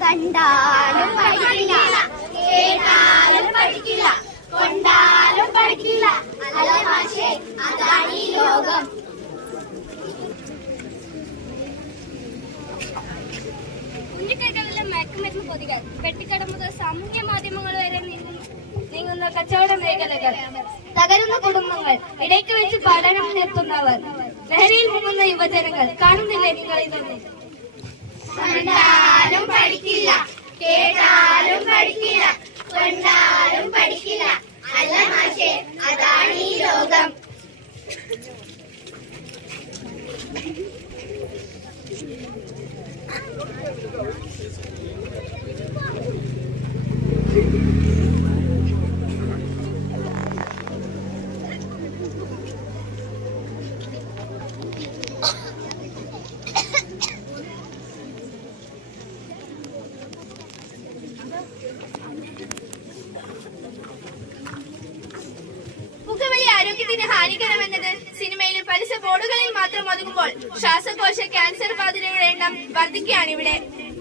കണ്ടാലും പഠിക്കില്ല, കേട്ടാലും പഠിക്കില്ല, കൊണ്ടാലും പഠിക്കില്ല. അല്ല മാഷേ, അതാണ് ഈ ലോകം. കുഞ്ഞിക്കൈകളിലെ മയക്കുമരുന്ന് പൊതികൾ, പെട്ടിക്കട മുതൽ സാമൂഹ്യ മാധ്യമങ്ങൾ വരെ നീങ്ങുന്ന കച്ചവട മേഖലകൾ, തകരുന്ന കുടുംബങ്ങൾ, ഇടയ്ക്ക് വെച്ച് പഠനം നിർത്തുന്നവർ, ലഹരിയിൽ മുങ്ങുന്ന യുവജനങ്ങൾ, കാണുന്നില്ലേ നിങ്ങൾ ഇതൊന്നും? കണ്ടാലും പഠിക്കില്ല, കേട്ടാലും പഠിക്കില്ല, കൊണ്ടാലും പഠിക്കില്ല. അല്ല മാഷേ, അതാണ് ഈ ലോകം. പുകവലി ആരോഗ്യത്തിന് ഹാനികരമെന്നത് സിനിമയിലും പരസ്യ ബോർഡുകളിൽ മാത്രം ഒതുങ്ങുമ്പോൾ ശ്വാസകോശ ക്യാൻസർ ബാധിതരുടെ എണ്ണം വർദ്ധിക്കുകയാണിവിടെ.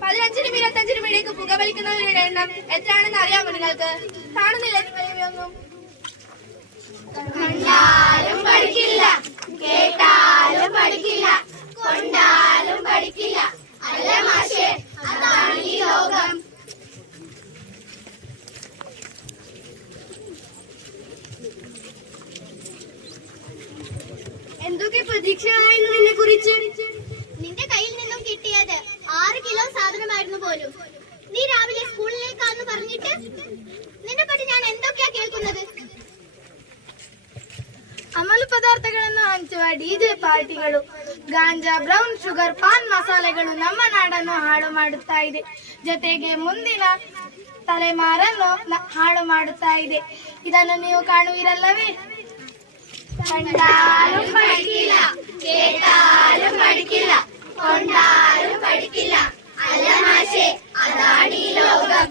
15-നും 25-നും ഇടയ്ക്ക് പുകവലിക്കുന്നവരുടെ എണ്ണം എത്രയാണെന്ന് അറിയാമോ നിങ്ങൾക്ക്? കാണുന്നില്ല നിങ്ങളിവയൊന്നും? കണ്ടാലും പഠിക്കില്ല, കേട്ടാലും പഠിക്കില്ല, കൊണ്ടാലും പഠിക്കില്ല. അല്ല മാഷേ, അതാണ് ഈ ലോകം. എന്തൊക്കെ പ്രതീക്ഷയായിരുന്നു നിന്നെ കുറിച്ച്? നിന്റെ കയ്യിൽ നിന്നും കിട്ടിയത് 6 കിലോ സാധനമായിരുന്നു പോലും. നീ രാവിലെ സ്കൂളിലേക്കാന്ന് പറഞ്ഞിട്ട് നിന്നെ പറ്റി ഞാൻ എന്തൊക്കെയാ കേൾക്കുന്നത്? ಅಮಲು ಪದಾರ್ಥಗಳನ್ನು ಹಂಚುವ ಡಿಜೆ ಪಾರ್ಟಿಗಳು, ಗಾಂಜಾ, ಬ್ರೌನ್ ಶುಗರ್, ಪಾನ್ ಮಸಾಲೆಗಳು ನಮ್ಮ ನಾಡನ್ನು ಹಾಳು ಮಾಡುತ್ತಾ ಇದೆ. ಜೊತೆಗೆ ಮುಂದಿನ ತಲೆಮಾರನ್ನು ಹಾಳು ಮಾಡುತ್ತಾ ಇದೆ. ಇದನ್ನು ನೀವು ಕಾಣುವಿರಲ್ಲವೇ? കണ്ടാലും പഠിക്കില്ല, കേട്ടാലും പഠിക്കില്ല, കൊണ്ടാലും പഠിക്കില്ല. അല്ല മാഷേ, അതാണ് ഈ ലോകം.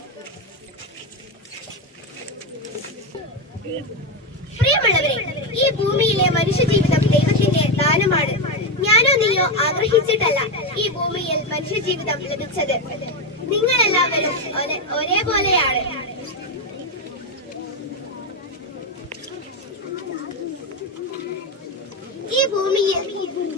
പ്രിയമുള്ളവരെ, ഈ ഭൂമിയിലെ മനുഷ്യജീവിതം ദൈവത്തിന്റെ ദാനമാണ്. ഞാനോ നീയോ ആഗ്രഹിച്ചിട്ടല്ല ഈ ഭൂമിയിൽ മനുഷ്യജീവിതം ലഭിച്ചത്. നിങ്ങളെല്ലാവരും ഒരേപോലെയാണ്. ഈ ഭൂമിയിൽ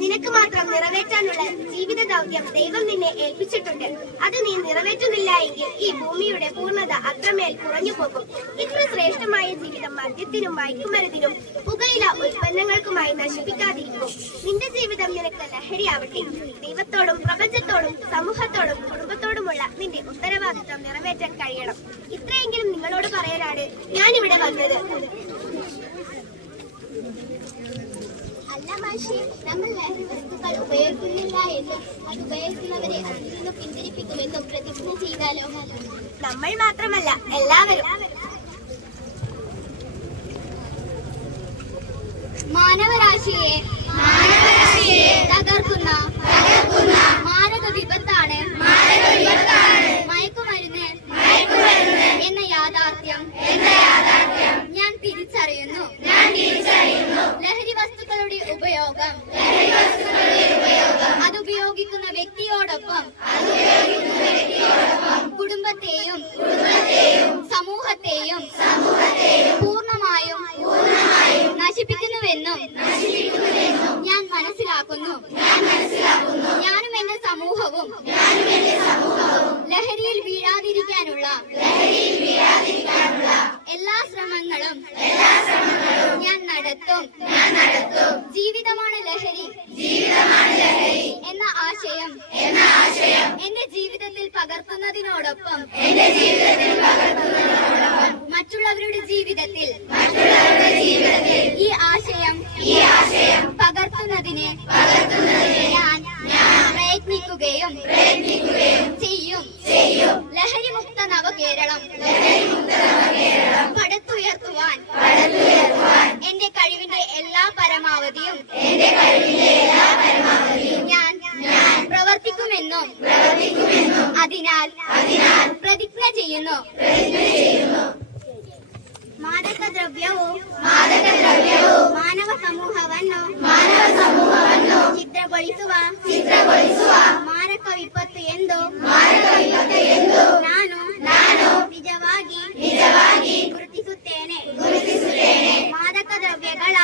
നിനക്ക് മാത്രം നിറവേറ്റാനുള്ള ജീവിത ദൗത്യം ദൈവം നിന്നെ ഏൽപ്പിച്ചിട്ടുണ്ട്. അത് നീ നിറവേറ്റുന്നില്ല എങ്കിൽ ഈ ഭൂമിയുടെ പൂർണ്ണത അത്രമേൽ കുറഞ്ഞു പോകും. ഇത്ര ശ്രേഷ്ഠമായ ജീവിതം മദ്യത്തിനും മയക്കുമരുന്നിനും പുകയില ഉൽപ്പന്നങ്ങൾക്കുമായി നശിപ്പിക്കാതിരിക്കും. നിന്റെ ജീവിതം നിനക്ക് ലഹരിയാവട്ടെ. ദൈവത്തോടും പ്രപഞ്ചത്തോടും സമൂഹത്തോടും കുടുംബത്തോടുമുള്ള നിന്റെ ഉത്തരവാദിത്വം നിറവേറ്റാൻ കഴിയണം. ഇത്രയെങ്കിലും നിങ്ങളോട് പറയാനാണ് ഞാനിവിടെ വന്നത്. അല്ല മാഷേ, നമ്മൾ ലഹരി വസ്തുക്കൾ ഉപയോഗിക്കുന്നില്ല എന്നും അത് ഉപയോഗിക്കുന്നവരെ അതിൽ നിന്ന് പിന്തിരിപ്പിക്കുമെന്നും പ്രതിജ്ഞ ചെയ്താലോ? നമ്മൾ മാത്രമല്ല, എല്ലാവരും. മാനവരാശിയെ തകർക്കുന്ന മാരക വിപത്താണ് മയക്കുമരുന്ന് എന്ന യാഥാർത്ഥ്യം ഞാൻ തിരിച്ചറിയുന്നു. ലഹരി വസ്തുക്കളുടെ ഉപയോഗം അതുപയോഗിക്കുന്ന വ്യക്തിയോടൊപ്പം കുടുംബത്തെയും സമൂഹത്തെയും പൂർണ്ണമായും നശിപ്പിക്കുന്നുവെന്നും ഞാൻ മനസ്സിലാക്കുന്നു. ഞാനും എന്റെ സമൂഹവും ലഹരിയിൽ വീഴാതിരിക്കാനുള്ള എല്ലാ ശ്രമങ്ങളും ഞാൻ നടത്തും. ജീവിതമാണ് ലഹരി എന്ന ആശയം എന്റെ ജീവിതത്തിൽ പകർത്തുന്നതിനോടൊപ്പം മറ്റുള്ളവരുടെ ജീവിതത്തിൽ ഈ ആശയം പകർത്തുന്നതിന് ഞാൻ പ്രയത്നിക്കുകയും ചെയ്യും. ലഹരിമുക്ത നവകേരളം പടുത്തുയർത്തുവാൻ എന്റെ കഴിവിന്റെ എല്ലാ പരമാവധിയും ഞാൻ പ്രവർത്തിക്കുമെന്നും അതിനാൽ പ്രതിജ്ഞ ചെയ്യുന്നു. ಮಾದಕದ್ರವ್ಯವು ಮಾನವ ಸಮೂಹವನ್ನು ಛಿದ್ರಗೊಳಿಸುವ ಮಾರಕ ವಿಪತ್ತು ಎಂದು ನಾನು ನಿಜವಾಗಿ ಗುರುತಿಸುತ್ತೇನೆ. ಮಾದಕ ದ್ರವ್ಯಗಳ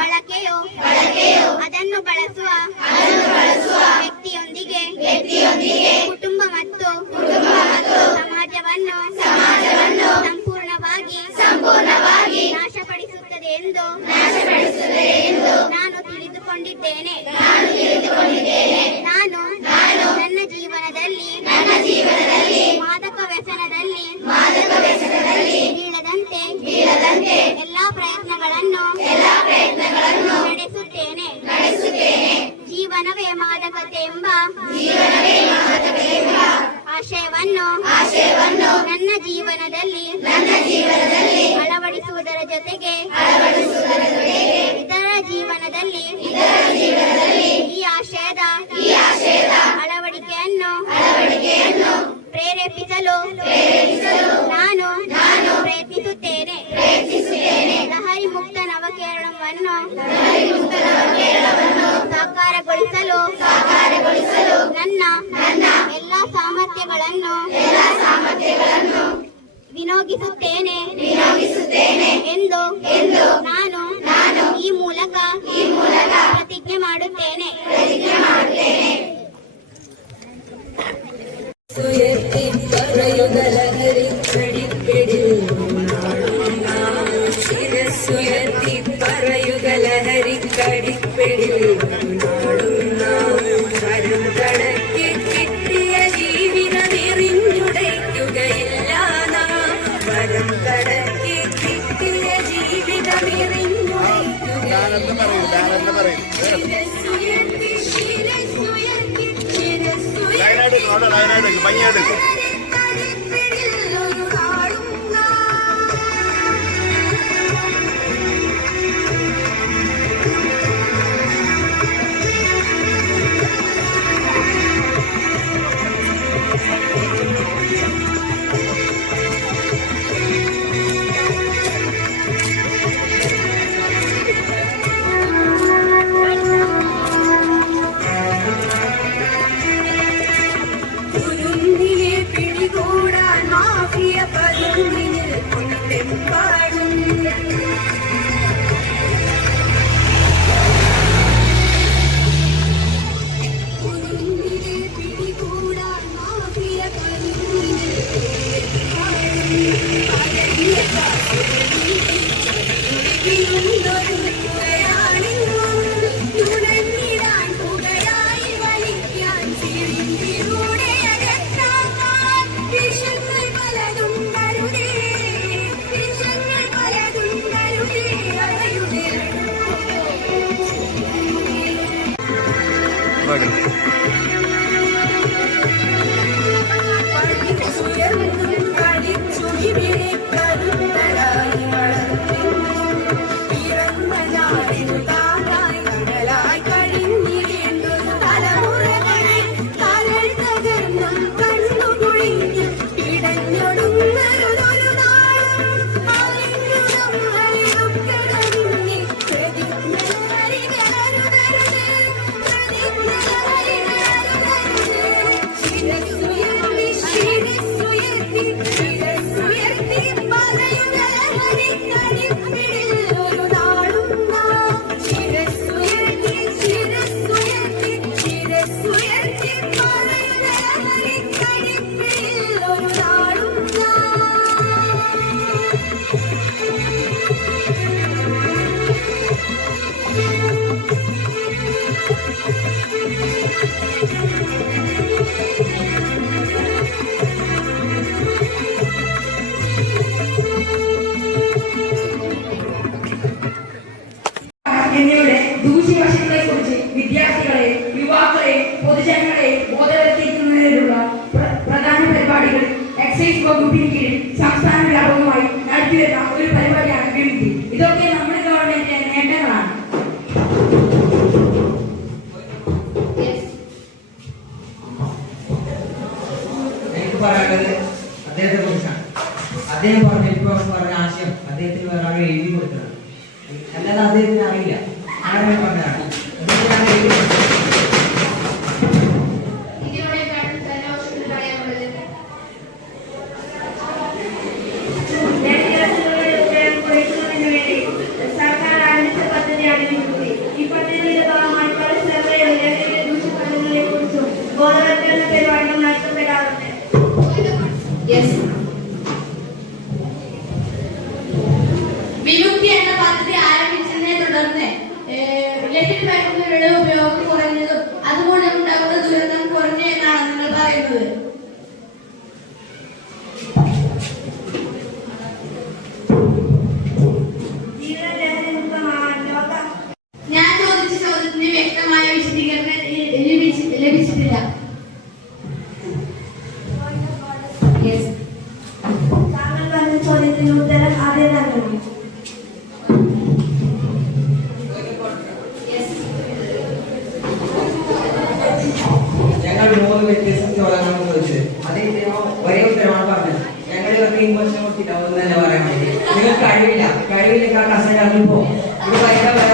ಬಳಕೆಯು ಅದನ್ನು ಬಳಸುವ ವ್ಯಕ್ತಿಯೊಂದಿಗೆ ಕುಟುಂಬ ಮತ್ತು ಸಮಾಜವನ್ನು ಸಂಪೂರ್ಣವಾಗಿ ನಾಶಪಡಿಸುತ್ತದೆ ಎಂದು ನಾನು ತಿಳಿದುಕೊಂಡಿದ್ದೇನೆ. ನಾನು ನನ್ನ ಜೀವನದಲ್ಲಿ ಮಾದಕ ವ್ಯಸನದಲ್ಲಿ ಬೀಳದಂತೆ ಎಲ್ಲಾ ಪ್ರಯತ್ನಗಳನ್ನು ನಡೆಸುತ್ತೇನೆ. ಜೀವನವೇ ಮಾದಕತೆ ಎಂಬ ಆಶಯವನ್ನು ನನ್ನ ಜೀವನದಲ್ಲಿ ಅಳವಡಿಸುವುದರ ಜೊತೆಗೆ ಇತರ ಜೀವನದಲ್ಲಿ ಈ ಆಶಯದ ಅಳವಡಿಕೆಯನ್ನು ಪ್ರೇರೇಪಿಸಲು ನಾನು ಪ್ರಯತ್ನಿಸುತ್ತೇನೆ. ಲಹರಿ ಮುಕ್ತ ನವಕೇರಳವನ್ನು ಸಾಕಾರಗೊಳಿಸಲು ನನ್ನ ಎಲ್ಲಾ ಸಾಮರ್ಥ್ಯಗಳನ್ನು ವಿನಿಯೋಗಿಸುತ್ತೇನೆ ಎಂದು ನಾನು ಈ ಮೂಲಕ ಪ್ರತಿಜ್ಞೆ ಮಾಡುತ್ತೇನೆ. സുയർത്തി പറയുകലഹരി കടിപ്പിടിൽ ശിരസുയർത്തി പറയുകലഹരി കടിപ്പിടിൽ കരം കടക്കി കിട്ടിയ ജീവിതം എറിഞ്ഞുടയ്ക്കുകയില്ല നാം. വരം കടക്കി കിട്ടിയ ജീവിതം ഭംഗിയായിട്ട് വകുപ്പിന് കീഴിൽ സംസ്ഥാന വ്യാപകമായി നടത്തിവരുന്ന ഒരു പരിപാടിയാണ് വിമുക്തി. ഇതൊക്കെ നമ്മുടെ ഗവൺമെന്റിന്റെ നേട്ടങ്ങളാണ്. എനിക്ക് പറയാനുള്ളത് അദ്ദേഹത്തെ കുറിച്ചാണ്. അദ്ദേഹം പറഞ്ഞ ആശയം അദ്ദേഹത്തിന് വേറെ ആൾ എഴുതി കൊടുക്കണം, അല്ലാതെ അദ്ദേഹത്തിന് അറിയില്ല. ആരും പറഞ്ഞതാണ് സർക്കാർ ആരംഭിച്ച പദ്ധതിയാണ് വിമുക്തി. ഈ പദ്ധതിയുടെ ഭാഗമായി പല സർവേകളും ലഹരി ദൂഷ്യഫലങ്ങളെ കുറിച്ചും ബോധവൽക്കരണ പരിപാടികൾ നടത്തപ്പെടാറുണ്ട്. വിമുക്തി എന്ന പദ്ധതി ആരംഭിച്ചതിനെ തുടർന്ന് ലഹരി മരുന്നുകളുടെ ഉപയോഗം കുറഞ്ഞതും അതുമൂലം ഉണ്ടാകുന്ന ദുരന്തം കുറഞ്ഞു എന്നാണ് നിങ്ങൾ പറയുന്നത്. ഞാൻ ചോദിച്ച ചോദ്യത്തിന് വ്യക്തമായ വിശദീകരണം ലഭിച്ചിട്ടില്ല. താങ്കൾ പറഞ്ഞ ചോദ്യത്തിന് ഉത്തരം അതേ നൽകണം. ഞങ്ങൾ 3 വ്യത്യസ്ത ചോദ്യങ്ങളാണ് ചോദിച്ചത്. അദ്ദേഹത്തിന് ഒരേ ഉത്തരമാണ് പറഞ്ഞത്. ഞങ്ങൾ ഇവർക്ക് ഇൻവെർഷൻ കൊടുത്തില്ല, ഒന്നും തന്നെ പറയാൻ വേണ്ടി. നിങ്ങൾക്ക് കഴിവില്ല ആ കസേര അറിയുമ്പോ ഇത് ഭയങ്കര വേറെ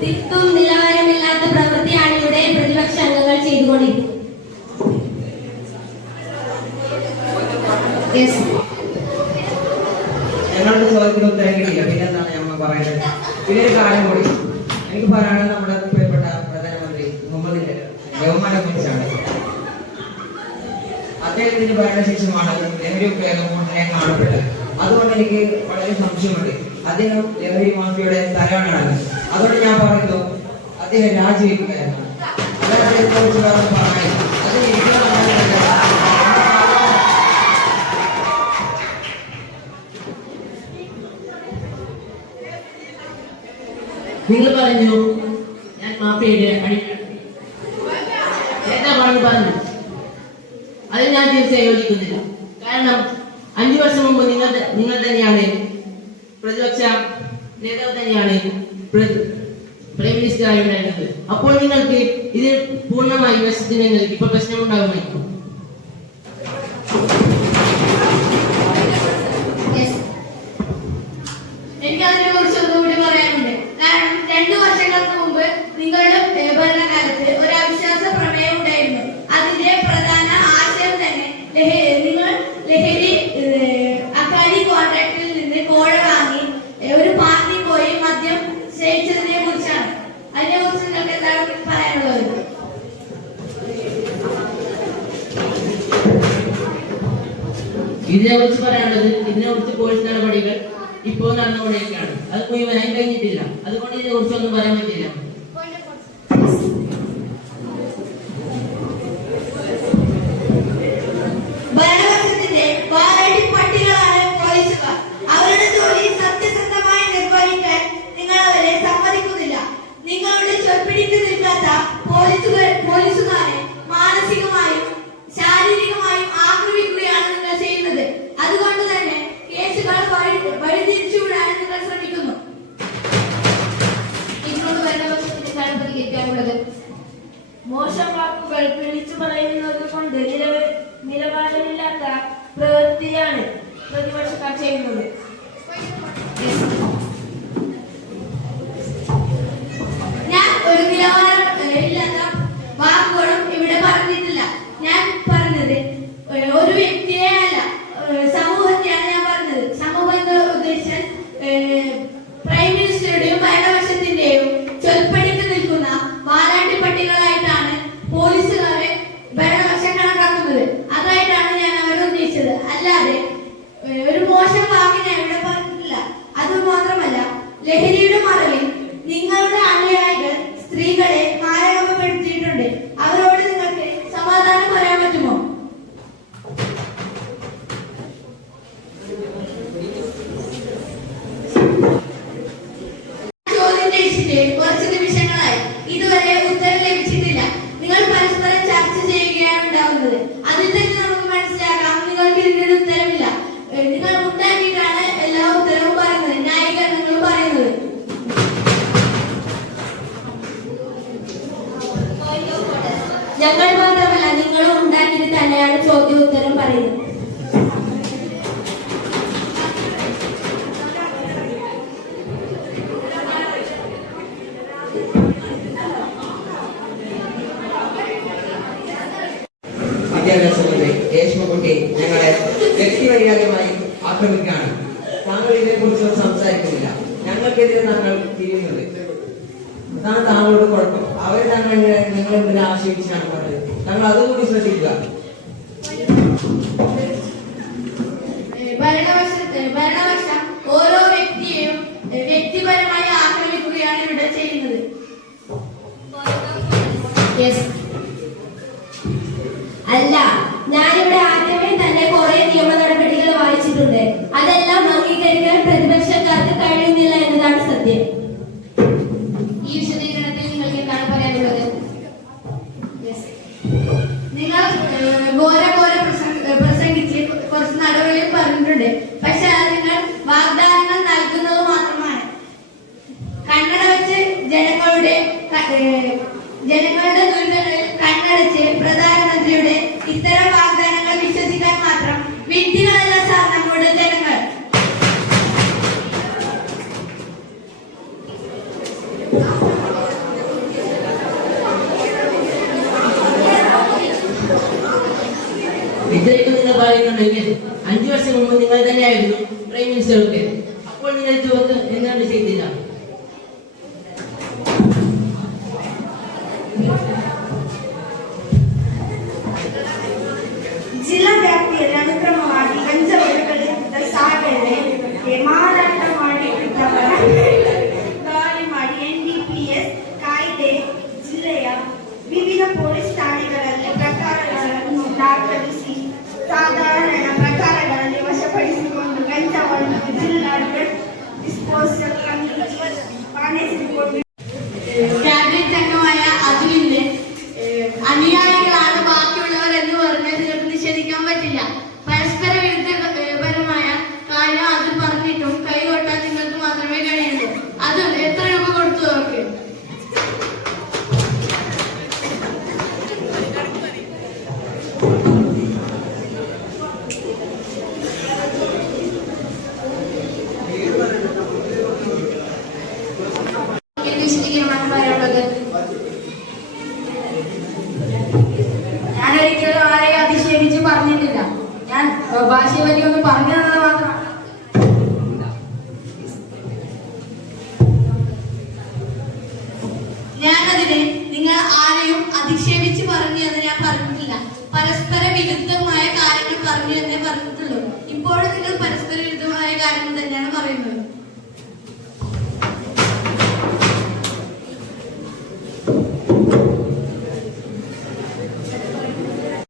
തിക്തും നിലവാരമില്ലാത്ത പ്രവൃത്തിയാണ് ഇവിടെ പ്രതിപക്ഷ അംഗങ്ങൾ ചെയ്തുകൊണ്ടിരിക്കുന്നത്. ഞങ്ങളുടെ ചോദ്യത്തിന് ഉത്തരം കിട്ടിയില്ല. പിന്നെ എന്താണ് ഞമ്മ പറയുന്നത്? പിന്നെ ഒരു കാര്യം കൂടി എനിക്ക് പറയാനുള്ളത് നമ്മുടെ പ്രിയപ്പെട്ട പ്രധാനമന്ത്രി മുഹമ്മദിന്റെ ബഹുമാനെ കുറിച്ചാണ്. അദ്ദേഹത്തിന് ഭരണശേഷമാണ് ലഹരി ഉപയോഗം കൂടുതലായി കാണപ്പെട്ടത്. അതുകൊണ്ട് എനിക്ക് വളരെ സംശയമുണ്ട്, അദ്ദേഹം ലഹരി മാഫിയയുടെ തലവനാണ്. അതുകൊണ്ട് ഞാൻ പറയുന്നു, അദ്ദേഹം രാജിവെക്കുകയാണ്. അദ്ദേഹത്തെ കുറിച്ച് പറയാൻ അത് നിങ്ങൾ പറഞ്ഞു ഞാൻ മാഫിയയുടെ അടിമയാണ്. എന്താ പറഞ്ഞു അത് ഞാൻ തീർച്ചയായും യോജിക്കുന്നില്ല. കാരണം 5 വർഷം മുമ്പ് നിങ്ങൾ തന്നെയാണ് പ്രതിപക്ഷ നേതാവ് തന്നെയാണ് പ്രൈം മിനിസ്റ്റർ ആയി ഉണ്ടായിരുന്നത്. അപ്പോൾ നിങ്ങൾക്ക് ഇത് പൂർണ്ണമായി വശത്തിനെങ്കിൽ ഇപ്പൊ പ്രശ്നമുണ്ടാകുമായിരിക്കും. എനിക്ക് അതിനെ കുറിച്ച് ഒന്നുകൂടി പറയാനുണ്ട്. കാരണം 2 വർഷങ്ങൾക്ക് മുമ്പ് നിങ്ങളുടെ ഭരണകാലത്ത് ഒരു അവിശ്വാസ പ്രമേയം ഉണ്ടായിരുന്നു. അതിന്റെ പ്രധാന ആശയം തന്നെ നിങ്ങൾ ലഹരി അക്കാരി കോൺട്രാക്റ്റിൽ നിന്ന് കോഴ വാങ്ങി ഒരു പാർട്ടി പോയി മദ്യം ശേഖരിച്ചതിനെ കുറിച്ചാണ്. അതിനെ കുറിച്ച് നിങ്ങൾക്ക് എന്താണ് പറയാനുള്ളത്? ഇതിനെക്കുറിച്ച് പറയാനുള്ളത്, ഇതിനെക്കുറിച്ച് പോലീസ് നടപടികൾ ഇപ്പോൾ നടന്നുകൊണ്ടിരിക്കുകയാണ്. അത് മുഴുവനായി കഴിഞ്ഞിട്ടില്ല. അതുകൊണ്ട് ഇതിനെ കുറിച്ചൊന്നും പറയാൻ പറ്റില്ല. ഭരണപക്ഷത്തിന്റെ വാരാട്ടി പട്ടികളാണ് പോലീസുകാർ. അവരുടെ ജോലി സത്യസന്ധമായി നിർവഹിക്കാൻ നിങ്ങൾ അവരെ സമ്മതിക്കുന്നില്ല. നിങ്ങളുടെ ചൊൽപ്പിടിക്ക് നിൽക്കാത്ത പോലീസുകാരെ മാനസികമായും ശാരീരികമായും ആക്രമിക്കുകയാണ് നിങ്ങൾ ചെയ്യുന്നത്. അതുകൊണ്ട് തന്നെ കേസുകൾ വഴിതിരിച്ചുവിടാൻ നിങ്ങൾ ശ്രമിക്കുന്നു. ഇതിനോട് ഭരണപക്ഷത്തിന്റെ പ്രതികരിക്കാനുള്ളത്, മോശം വാക്കുകൾ വിളിച്ചു പറയുന്നത് കൊണ്ട് നിലവാരമില്ലാത്ത പ്രവൃത്തിയാണ് പ്രതിപക്ഷക്കാർ ചെയ്യുന്നത്. ഞാൻ ഒരു നിലവാരം ഇല്ലാത്ത വാക്കുകളും ഇവിടെ പറഞ്ഞിട്ടില്ല. ഞാൻ പറഞ്ഞത് ഒരു വ്യക്തിയെ അല്ല, സമൂഹത്തെയാണ് ഞാൻ പറഞ്ഞത്. സമൂഹം എന്ന് ഉദ്ദേശിച്ചാൽ പ്രൈം മിനിസ്റ്ററുടെയും ഭരണപക്ഷത്തിന്റെയും ചൊൽപ്പടിക്ക് നിൽക്കുന്ന വാലാട്ടി പട്ടികളായിട്ടാണ് പോലീസുകാരെ ഭരണപക്ഷം കണക്കാക്കുന്നത്. അതായിട്ടാണ് ഞാൻ അവരെ ഉദ്ദേശിച്ചത്. അല്ലാതെ ഒരു മോശം വാക്ക് ഞാൻ ഇവിടെ പറഞ്ഞിട്ടില്ല. അതുമാത്രമല്ല, ലഹരിയുടെ മറവിൽ നിങ്ങളുടെ അനുയായികൾ സ്ത്രീകളെ മാനവപ്പെടുത്തിയിട്ടുണ്ട്. അവരോട് നിങ്ങൾക്ക് സമാധാനം പറയാൻ പറ്റുമോ? ചോദ്യം ചോദിച്ചിട്ട് കുറച്ച് നിമിഷങ്ങളായി. പറയുന്നു. വിദ്യാഭ്യാസ മന്ത്രി ദേശ്മുഖുട്ടി ഞങ്ങളെ വ്യക്തിവൈരാഗ്യമായി ആക്രമിക്കുകയാണ്. താങ്കൾ ഇതിനെക്കുറിച്ച് സംസാരിക്കുന്നില്ല. ഞങ്ങൾക്കെതിരെ താങ്കൾ തിരിയുന്നത്. അതാണ് താങ്കളുടെ കുഴപ്പം. അവർ നിങ്ങളെ എന്തിനെ ആക്ഷേപിച്ചാണ് പറഞ്ഞത്. താങ്കൾ അതുകൂടി ശ്രദ്ധിക്കുക. ഭരണപക്ഷം ഓരോ വ്യക്തിയെയും വ്യക്തിപരമായി ആക്രമിക്കുകയാണ് ഇവിടെ ചെയ്യുന്നത്. അല്ല, ഞാനിവിടെ ആദ്യമേ തന്നെ കുറെ നിയമ നടപടികൾ വായിച്ചിട്ടുണ്ട്. അതെല്ലാം അംഗീകരിക്കാൻ പ്രതിപക്ഷക്കാർക്ക് കഴിയുന്നില്ല എന്നതാണ് സത്യം. ഈ വിശദീകരണത്തിൽ നിങ്ങൾക്ക് എന്താണ് പറയാനുള്ളത്? നിങ്ങൾ പ്രസംഗിച്ച് കുറച്ച് നടപടികൾ പറഞ്ഞിട്ടുണ്ട്. പക്ഷെ അത് നിങ്ങൾ വാഗ്ദാനങ്ങൾ നൽകുന്നത് മാത്രമാണ്. കണ്ണട വെച്ച് ജനങ്ങളുടെ ദുരിതങ്ങളിൽ കണ്ണടച്ച് പ്രധാനമന്ത്രിയുടെ ഇത്തരം വാഗ്ദാനങ്ങൾ വിശ്വസിക്കാൻ മാത്രം വിഡ്ഢികളല്ല സാർ നമ്മുടെ ജനങ്ങൾ. ഇത്രയൊക്കെ നിങ്ങൾ പറയുന്നുണ്ടെങ്കിൽ 5 വർഷം മുമ്പ് നിങ്ങൾ തന്നെയായിരുന്നു പ്രൈം മിനിസ്റ്റർ ഒക്കെ. അപ്പോൾ നിങ്ങൾ ഇതുവരെ എന്താണ് ചെയ്തില്ല? ಜಿಲ್ಲಾ ವ್ಯಾಪ್ತಿಯಲ್ಲಿ ಅನುಕ್ರಮವಾಗಿ ಲಂಚ ಸಾಗಣೆ ಮಾರಾಟ ಮಾಡಿದ್ದವರ ದಾಳಿ ಮಾಡಿ ಎನ್ಡಿಪಿಎಸ್ ಕಾಯ್ದೆ ಜಿಲ್ಲೆಯ ವಿವಿಧ ಪೊಲೀಸ್ ಠಾಣೆಗಳಲ್ಲಿ ಪ್ರಕರಣಗಳನ್ನು ದಾಖಲಿಸಿ ಸಾಧಾರಣ ಪ್ರಕಾರಗಳಲ್ಲಿ ವಶಪಡಿಸಿಕೊಂಡು ಲಂಚವನ್ನು ಜಿಲ್ಲಾ ಡ್ರಗ್ ಡಿಸ್ಪೋಸಲ್ ಕಮಿಟಿ ಕಾಣಿಸಿಕೊಂಡು ക്യാബിനറ്റ് അംഗമായ അതുലിന്റെ അനുയായികളാണ് ബാക്കിയുള്ളവർ എന്ന് പറഞ്ഞാൽ നിങ്ങൾക്ക് നിഷേധിക്കാൻ പറ്റില്ല. പരസ്പര വിരുദ്ധപരമായ കാര്യം അതിൽ പറഞ്ഞിട്ടും കൈകൊട്ടാൻ നിങ്ങൾക്ക് മാത്രമേ കഴിയുള്ളൂ. അത് എത്ര രൂപ കൊടുത്തു അവർക്ക്? വിശദീകരണമാണ് പറയാനുള്ളത്. ഞാനൊരിക്കലും ആരെയും അധിക്ഷേപിച്ച് പറഞ്ഞിട്ടില്ല. ഞാൻ ഭാഷയെ പറ്റി ഒന്ന് പറഞ്ഞു തന്നത് മാത്രമാണ്. ഞാനതിന് നിങ്ങൾ ആരെയും അധിക്ഷേപിച്ച് പറഞ്ഞു എന്ന് ഞാൻ പറഞ്ഞിട്ടില്ല. പരസ്പര വിരുദ്ധമായ കാര്യങ്ങൾ പറഞ്ഞു എന്നേ പറഞ്ഞിട്ടുള്ളൂ. ഇപ്പോഴും നിങ്ങൾ പരസ്പര വിരുദ്ധമായ കാര്യങ്ങൾ തന്നെയാണ് പറയുന്നത്.